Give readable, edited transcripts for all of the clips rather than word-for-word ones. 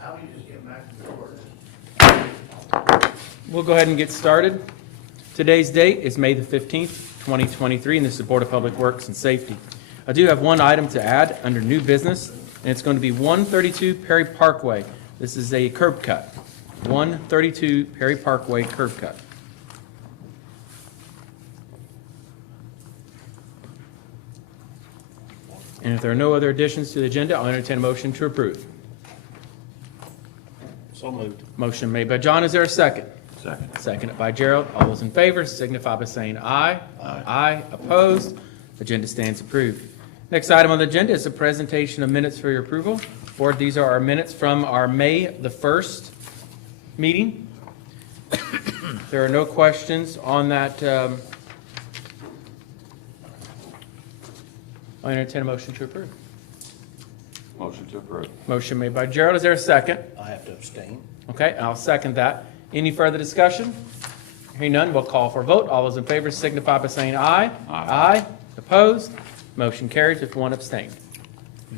How do you just get back to the order? We'll go ahead and get started. Today's date is May the 15th, 2023, and this is the Board of Public Works and Safety. I do have one item to add under new business, and it's going to be 132 Perry Parkway. This is a curb cut. 132 Perry Parkway curb cut. And if there are no other additions to the agenda, I'll entertain a motion to approve. So moved. Motion made by John. Is there a second? Second. Seconded by Gerald. All those in favor signify by saying aye. Aye. Aye. Opposed? Agenda stands approved. Next item on the agenda is a presentation of minutes for your approval. Board, these are our minutes from our May the 1st meeting. There are no questions on that. I'll entertain a motion to approve. Motion to approve. Motion made by Gerald. Is there a second? I have to abstain. Okay, I'll second that. Any further discussion? Hearing none, we'll call for a vote. All those in favor signify by saying aye. Aye. Opposed? Motion carries with one abstain.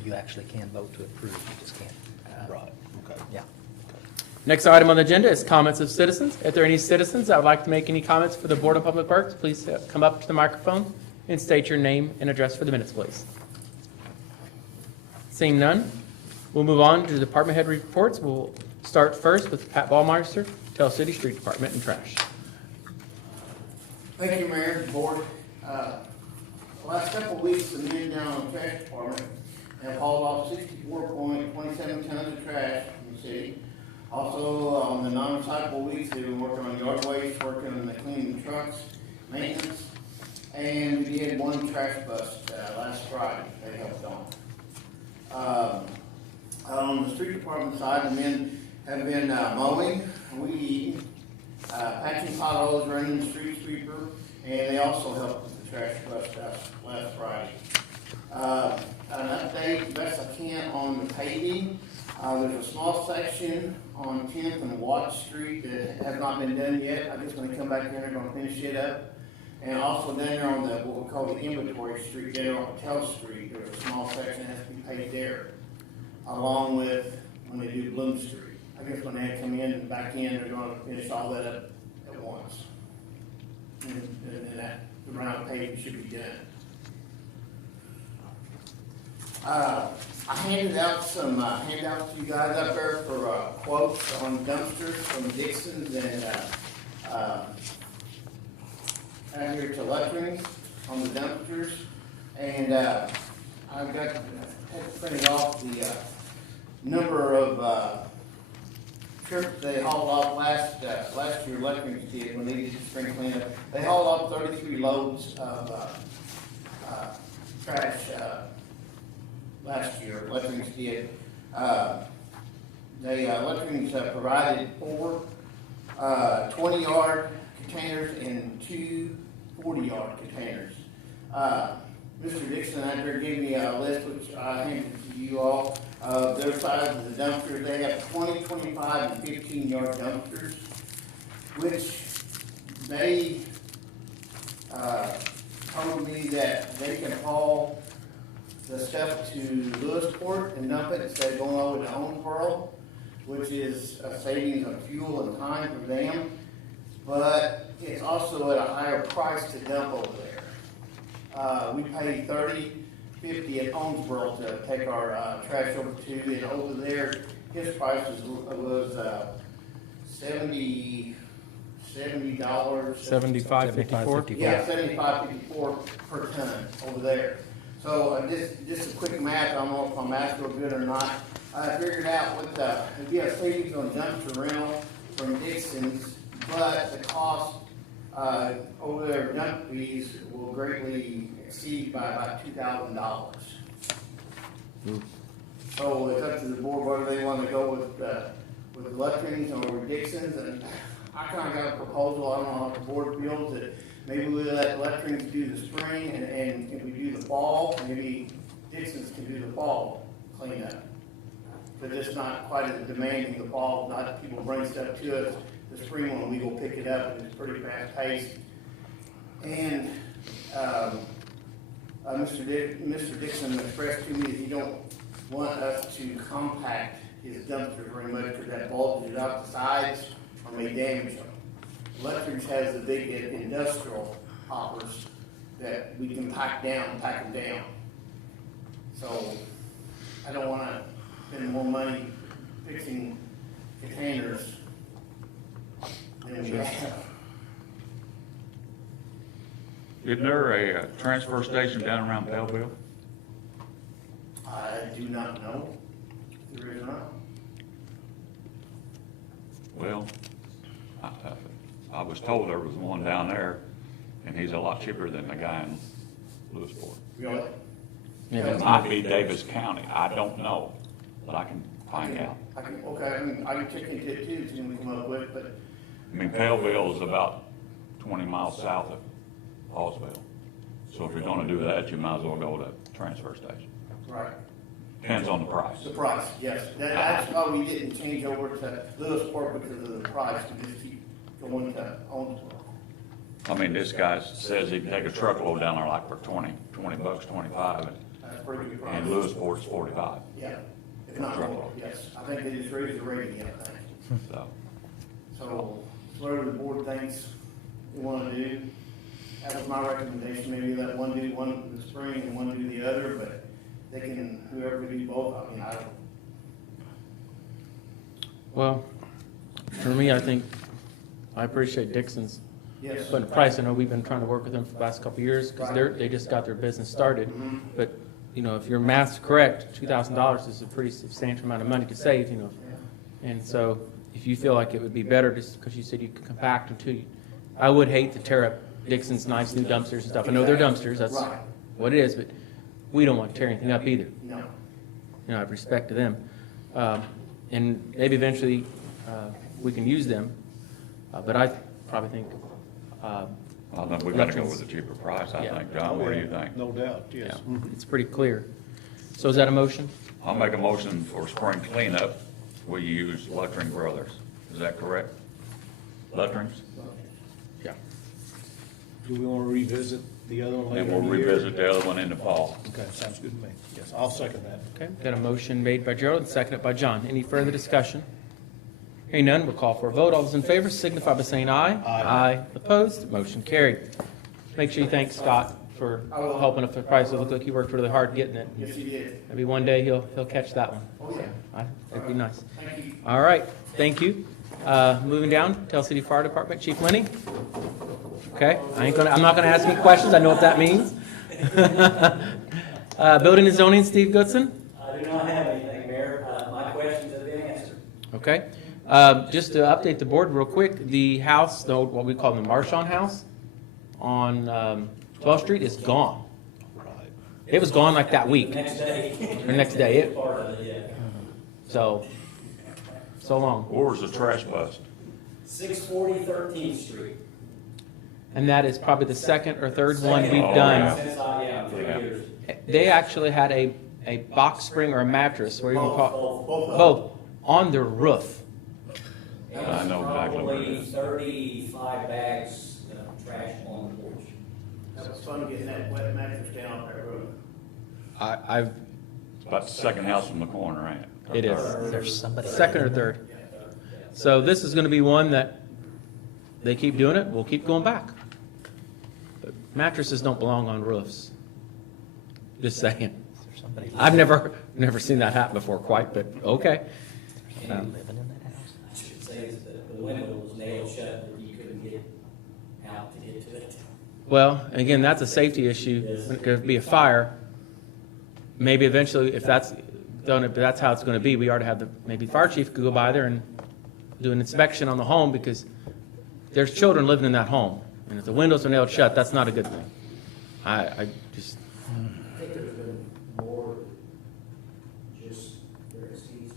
You actually can vote to approve, you just can't. Right, okay. Yeah. Next item on the agenda is comments of citizens. If there are any citizens that would like to make any comments for the Board of Public Works, please come up to the microphone and state your name and address for the minutes, please. Seeing none, we'll move on to the department head reports. We'll start first with Pat Ballmeister, Tell City Street Department and Trash. Thank you, Mayor, Board. The last couple of weeks, the men down on the trash department have hauled off 64.27 tons of trash from the city. Also, on the non-recyclable weeks, they've been working on yard waste, working on the cleaning trucks, maintenance, and we had one trash bust last Friday they helped on. On the street department side, the men have been mowing, weeding, patching potholes, running the street sweeper, and they also helped with the trash bust last Friday. An update, best I can, on the paving. There's a small section on 10th and Watt Street that has not been done yet. I'm just gonna come back here and they're gonna finish it up. And also down there on the, what we call the inventory street, there on Patel Street, there's a small section that has to be paved there, along with when they do Bloom Street. I guess when they come in and back in, they're gonna finish all that up at once. And that, the round paving should be done. I handed out some handouts to you guys up there for quotes on dumpsters from Dixon's and out here to Letterings on the dumpsters. And I've got printed off the number of trips they hauled off last year. Letterings did when they did the spring cleanup. They hauled off 33 loads of trash last year. Letterings did. Letterings provided 4 20-yard containers and 2 40-yard containers. Mr. Dixon out there gave me a list, which I handed to you all, of their size of the dumpsters. They have 20, 25, and 15-yard dumpsters, which they told me that they can haul the stuff to Lewisport and dump it instead of going over to Owensboro, which is a savings of fuel and time for them. But it's also at a higher price to dump over there. We pay $30.50 at Owensboro to take our trash over to, and over there, his price was $70. $75.54. Yeah, $75.54 per ton over there. So just a quick math, I don't know if my math real good or not. I figured out what it'd be a savings on dumpster rental from Dixon's, but the cost over there dump fees will greatly exceed by about $2,000. So it's up to the board whether they want to go with Letterings or Dixon's, and I kind of got a proposal. I don't know how the board feels that maybe we let Letterings do the spring and if we do the fall, maybe Dixon's can do the fall cleanup. But it's not quite as demanding the fall. Not people bring stuff to us. The spring one we will pick it up, and it's pretty fast paced. And Mr. Dixon expressed to me that he don't want us to compact his dumpsters very much, because that bulges out the sides or may damage them. Electrics has the big industrial hoppers that we can pack them down. So, I don't wanna spend more money fixing containers than we have. Isn't there a transfer station down around Belleville? I do not know. There is not. Well, I was told there was one down there, and he's a lot cheaper than the guy in Lewisport. Really? Yeah, It might be Davis County, I don't know, but I can find out. I can check into it too, see what we come up with, but, I mean, Belleville is about 20 miles south of Hallsville. So if you're gonna do that, you might as well go to the transfer station. right. Depends on the price. The price, yes. That's why we didn't change over to Lewisport, because of the price, we just keep going to Owensboro. I mean, this guy says he can take a truckload down there like for 20 bucks, 25, That's a pretty good price. and Lewisport's 45, Yeah, if not more, yes. I think they just raised the rate again, I think. so. So, whatever the board thinks we want to do, that was my recommendation, maybe let one do one in the spring and one do the other, but they can, whoever can do both, I mean, I don't. Well, for me, I think, I appreciate Dixon's Yes. putting a price. I know we've been trying to work with them for the last couple of years, because they just got their business started. Mhm. But, you know, if your math's correct, $2,000 is a pretty substantial amount of money to save, you know. And so, if you feel like it would be better, just because you said you could compact them too, I would hate to tear up Dixon's nice new dumpsters and stuff. I know they're dumpsters, that's Right. what it is, but we don't want to tear anything up either. No. You know, I have respect to them. And maybe eventually, we can use them, but I probably think, I think we gotta go Veterans. with a cheaper price, I Yeah. think. John, what do you think? No doubt, yeah, yes. it's pretty clear. So is that a motion? I'll make a motion for spring cleanup, we use Luttering Brothers. Is that correct? Lutterings? Yeah. Do we want to revisit the other one later? And we'll in the year? revisit the other one in the fall. Okay, sounds good to me. Yes, I'll second that. Okay, got a motion made by Gerald and seconded by John. Any further discussion? Hearing none, we'll call for a vote. All those in favor signify by saying aye. Aye. Opposed? Motion carried. Make sure you thank Scott for helping if the price looked like he worked really hard getting it. Yes, you did. Maybe one day he'll catch that one. Oh, yeah. That'd be nice. Thank you. All right, thank you. Moving down, Tell City Fire Department, Chief Lenny. Okay, I'm not gonna ask any questions, I know what that means. Building and zoning, Steve Goodson. I do not have anything, Mayor. My questions have been answered. Okay, just to update the board real quick, the house, what we call the Marchand House on 12th Street is gone. Right. It was gone like that week, Next day. the next day, Part of it, yeah. so long. Where was the trash bust? 640 13th Street. And that is probably the second or third one we've Oh, done. yeah. Since I, yeah, 3 Yeah. years. They actually had a box spring or a mattress, where you can call, Both of them. both, on their roof. I know exactly what it Probably is. 35 bags of trash on the porch. That was fun getting that wet mattress down off that road. I've, It's about the second house from the corner, ain't it? it is, There's somebody. second or third. So this is gonna be one that, they keep doing it, we'll keep going back. But mattresses don't belong on roofs. Just saying. There's somebody I've never seen that happen before quite, but okay. living in that house. I should say that the window was nailed shut, that you couldn't get out to get to it. Well, again, that's a safety issue. It could be a fire. Maybe eventually, if that's done, if that's how it's going to be, we ought to have maybe the fire chief could go by there and do an inspection on the home, because there's children living in that home. And if the windows are nailed shut, that's not a good thing. I just, I think there's been more just rescues,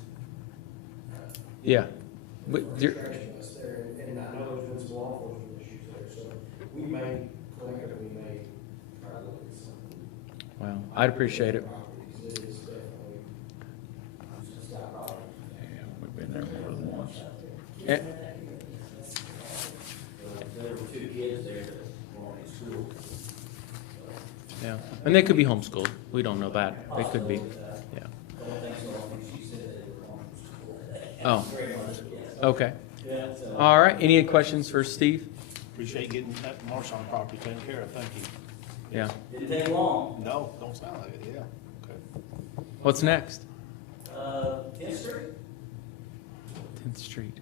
yeah. But there- distraction us there, and I know there's been some law enforcement issues there, so we may, collectively, we may try to look at something. Well, I'd appreciate it. Because it is definitely, it's not a problem. Yeah, we've been there more than once. Eh, There were 2 kids there that were in school. Yeah, and they could be homeschooled. We don't know that. They could be, yeah. I don't think so. I think she said they were on Oh. Very much, yes. Okay. Yeah, so. All right. Any questions for Steve? Appreciate getting that Marshall property taken care of, thank you. Yeah. Didn't take long. No, don't sound like it, yeah, okay. What's next? 10th Street? 10th Street.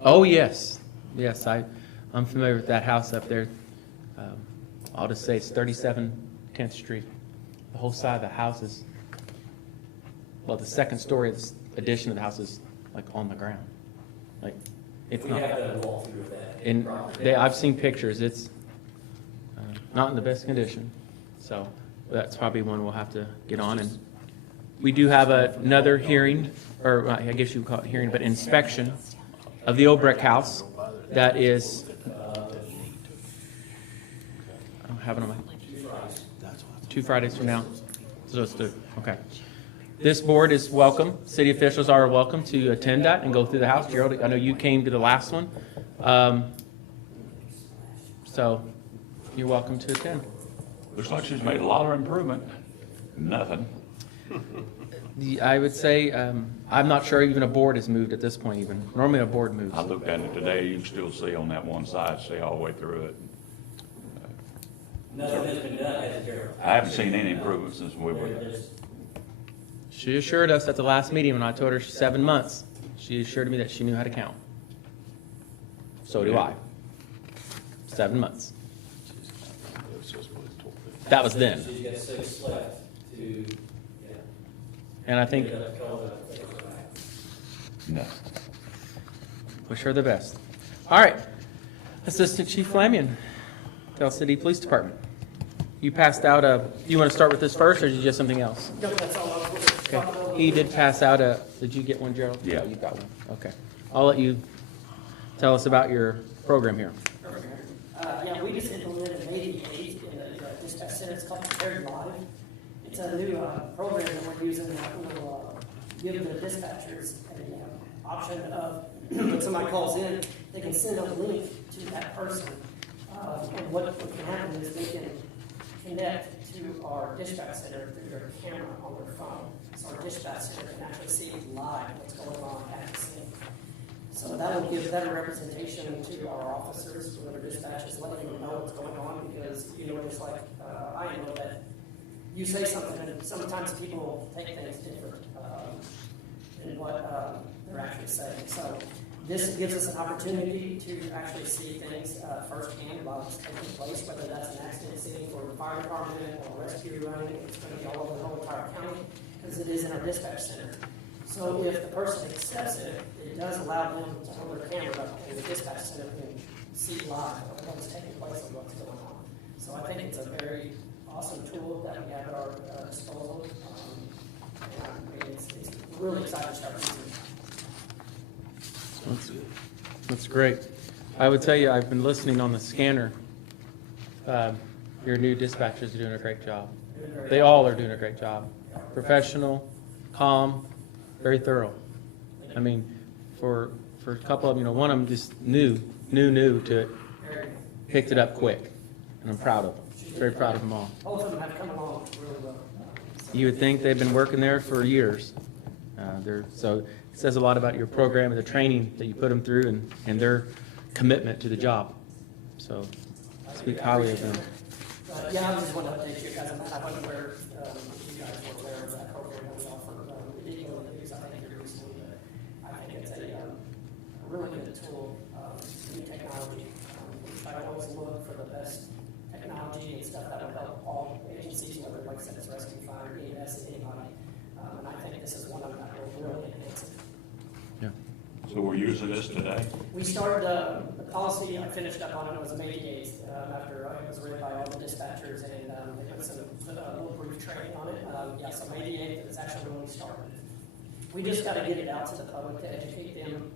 Oh, yes. Yes, I'm familiar with that house up there. I'll just say it's 37 10th Street. The whole side of the house is, well, the second story of this addition of the house is like on the ground. Like, it's We not. have to walk through that. And property. I've seen pictures. It's not in the best condition. So that's probably one we'll have to get on. And we do have another hearing, or I guess you would call it hearing, but inspection of the old brick house. That is, I don't have it on my, 2 Fridays from now. So it's okay. This board is welcome. City officials are welcome to attend that and go through the house. Gerald, I know you came to the last one. So you're welcome to attend. Looks like she's made a lot of improvement. Nothing. I would say, I'm not sure even a board has moved at this point even. Normally a board moves. I looked at it today, you can still see on that one side, see all the way through it. Nothing has been done, has it, Gerald? I haven't seen any improvement since we were there. There's- She assured us at the last meeting when I told her 7 months, she assured me that she knew how to count. So do I. 7 months. That was then. She's got 6 left to, yeah. And I think, Get it called up, take it back. No. wish her the best. All right. Assistant Chief Flamion, Del City Police Department. You passed out you want to start with this first, or did you just something else? No, that's all I was going to talk Okay. about. He did pass out did you get one, Gerald? Yeah. You got one. Okay. I'll let you tell us about your program here. Yeah, we just implemented an 88 in the dispatch center. It's called Prepared Live. It's a new program that we're using that will give the dispatchers an option of when somebody calls in, they can send a link to that person. And what can happen is they can connect to our dispatch center through their camera on their phone. So our dispatch center can actually see live what's going on at the scene. So that will give better representation to our officers, to other dispatchers, letting them know what's going on, because, you know, just like, I know that you say something, and sometimes people take things different, than what, they're actually saying. So this gives us an opportunity to actually see things, firsthand while it's taking place, whether that's an accident scene for the fire department or rescue running. It's going to be all over the whole entire county, because it is in our dispatch center. So if the person accepts it, it does allow them to hold their camera up in the dispatch center and see live what's taking place and what's going on. So I think it's a very awesome tool that we have at our disposal. And it's really exciting to start using it. That's great. I would tell you, I've been listening on the scanner. Your new dispatchers are doing a great job. They all are doing a great job. Professional, calm, very thorough. I mean, for a couple of them, one of them just new to it, picked it up quick, and I'm proud of them. Very proud of them all. Both of them have come along really well. You would think they've been working there for years. So it says a lot about your program and the training that you put them through and their commitment to the job. So speak highly of them. Yeah, I just want to update you guys on that. I wasn't aware, you guys were aware of that program that we offer. We did go to the news, I think, here recently, but I think it's a really good tool, new technology. We try to always look for the best technology and stuff that will help all agencies, whether, like I said, it's rescue, fire, EMS, anybody. And I think this is one of them that will really enhance it. Yeah. So we're using this today? We started the policy, I finished up on it, it was May 8th, after it was read by all the dispatchers, and they put some little brief training on it. Yeah, so May 8th is actually when we started. We just got to get it out to the public to educate them,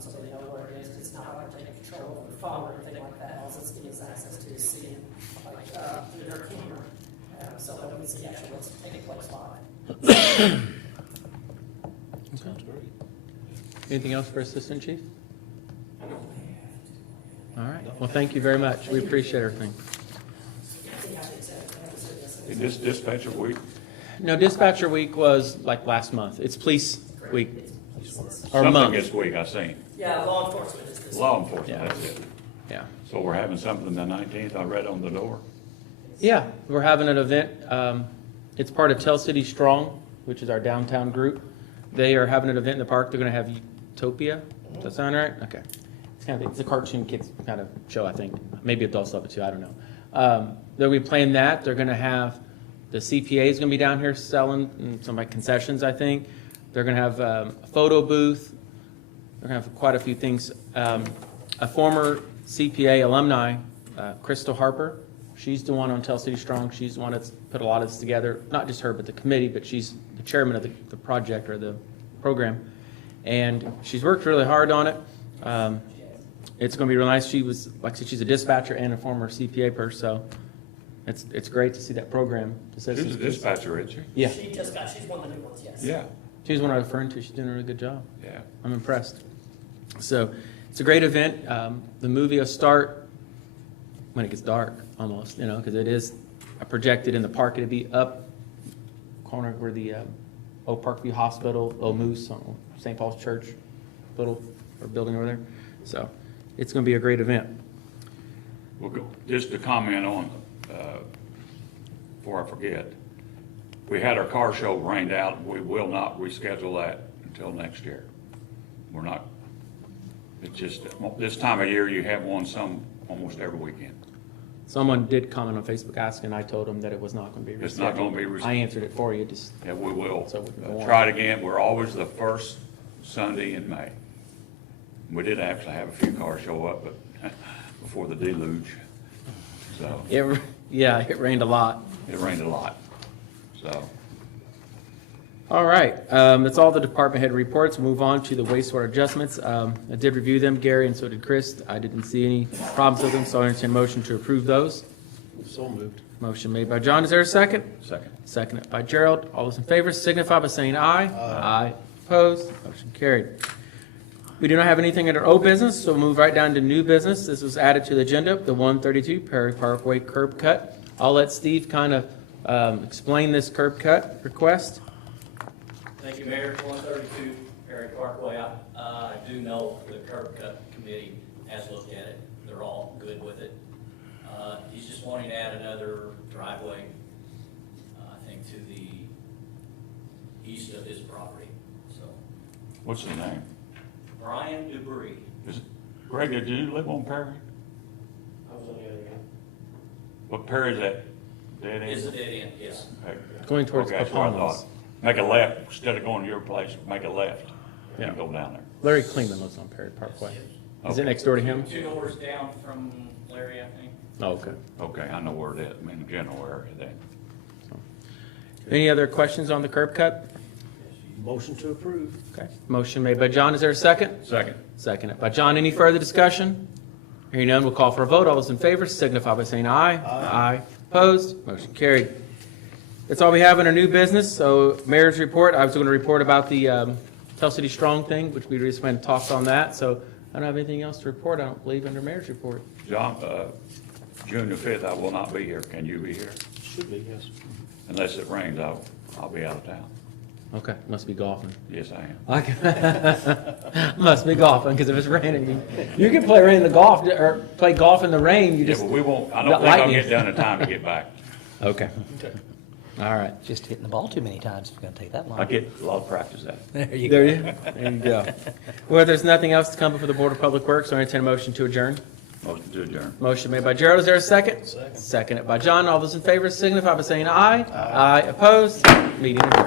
so they know where it is. It's not like they're taking control of their phone or anything like that. All it's giving us access to is seeing, like, through their camera, so that we can see actually what's taking place live. Sounds great. Anything else for Assistant Chief? All right. Well, thank you very much. We appreciate everything. Is this dispatcher week? No, Dispatcher Week was like last month. It's police week or Something month. this week, I seen. Yeah, law enforcement is this. Law enforcement, Yeah. that's it. Yeah. So we're having something the 19th, I read on the door. Yeah, we're having an event. It's part of Tell City Strong, which is our downtown group. They are having an event in the park. They're going to have Utopia. Does that sound right? Okay. It's a cartoon kids kind of show, I think. Maybe adults love it too. I don't know. They'll be playing that. They're going to have the CPA is going to be down here selling some like concessions, I think. They're going to have a photo booth. They're going to have quite a few things. A former CPA alumni, Crystal Harper, she's the one on Tell City Strong. She's the one that's put a lot of this together. Not just her, but the committee, but she's the chairman of the project or the program. And she's worked really hard on it. It's going to be real nice. She was, like I said, she's a dispatcher and a former CPA person, so it's great to see that program. She's a dispatcher, isn't she? Yeah, She's one of the new ones, yes. Yeah, she's one I was referring to. She's doing a really good job. yeah. I'm impressed. So it's a great event. The movie will start when it gets dark, almost, because it is projected in the park. It'll be up corner where the Old Parkview Hospital, Old Moose, St. Paul's Church, little or building over there. So it's going to be a great event. Well, just to comment on, before I forget, we had our car show rained out. We will not reschedule that until next year. We're not, it's just, this time of year, you have one almost every weekend. Someone did comment on Facebook asking, I told them that it was not going to be rescheduled. It's not going to be rescheduled. I answered it for you, just, Yeah, we will. So we can go on. Try it again. We're always the first Sunday in May. We did actually have a few cars show up, but before the deluge. So it rained a lot. it rained a lot. So, All right, that's all the department head reports. Move on to the wastewater adjustments. I did review them, Gary, and so did Chris. I didn't see any problems with them, so I entertain a motion to approve those. So moved. Motion made by John. Is there a second? second. Seconded by Gerald. All those in favor signify by saying aye. Aye. Opposed? Motion carried. We do not have anything under old business, so we'll move right down to new business. This was added to the agenda, the 132 Perry Parkway curb cut. I'll let Steve kind of explain this curb cut request. Thank you, Mayor. 132 Perry Parkway. I do know the curb cut committee has looked at it. They're all good with it. He's just wanting to add another driveway, I think, to the east of his property. So, What's the name? Brian Dupree. Greg, did you live on Perry? I was on the other end. What Perry's that? Dead end? Is a dead end, yes. Okay. Going towards Okay, that's what I Papanos. thought. Make a left, instead of going to your place, make a left Yeah. and go down there. Larry Kleeman lives on Perry Parkway. Is it Okay. next door to him? 2 doors down from Larry, I think. Oh, okay. Okay, I know where it is, I'm in the general area then. Any other questions on the curb cut? Motion to approve. Okay. Motion made by John. Is there a second? Second. Seconded by John. Any further discussion? Hearing none, we'll call for a vote. All those in favor signify by saying aye. Aye. Opposed? Motion carried. That's all we have in our new business. So mayor's report, I was going to report about the Tell City Strong thing, which we just went and talked on that. So I don't have anything else to report, I don't believe, under mayor's report. John, June the 5th, I will not be here. Can you be here? Should be, yes. Unless it rains, I'll be out of town. Okay, must be golfing. Yes, I am. Must be golfing, because if it's raining, you can play rain in the golf, or play golf in the rain, you Yeah, just. but we won't, I Not don't think I'll lightning. get done in time to get back. Okay. All right. Just hitting the ball too many times is going to take that long. I get a lot of practice at it. There you There go. you go. Well, if there's nothing else to come before the Board of Public Works, I entertain a motion to adjourn. Motion to adjourn. Motion made by Gerald. Is there a second? Second. Seconded by John. All those in favor signify by saying aye. Aye. Opposed? Meeting adjourned.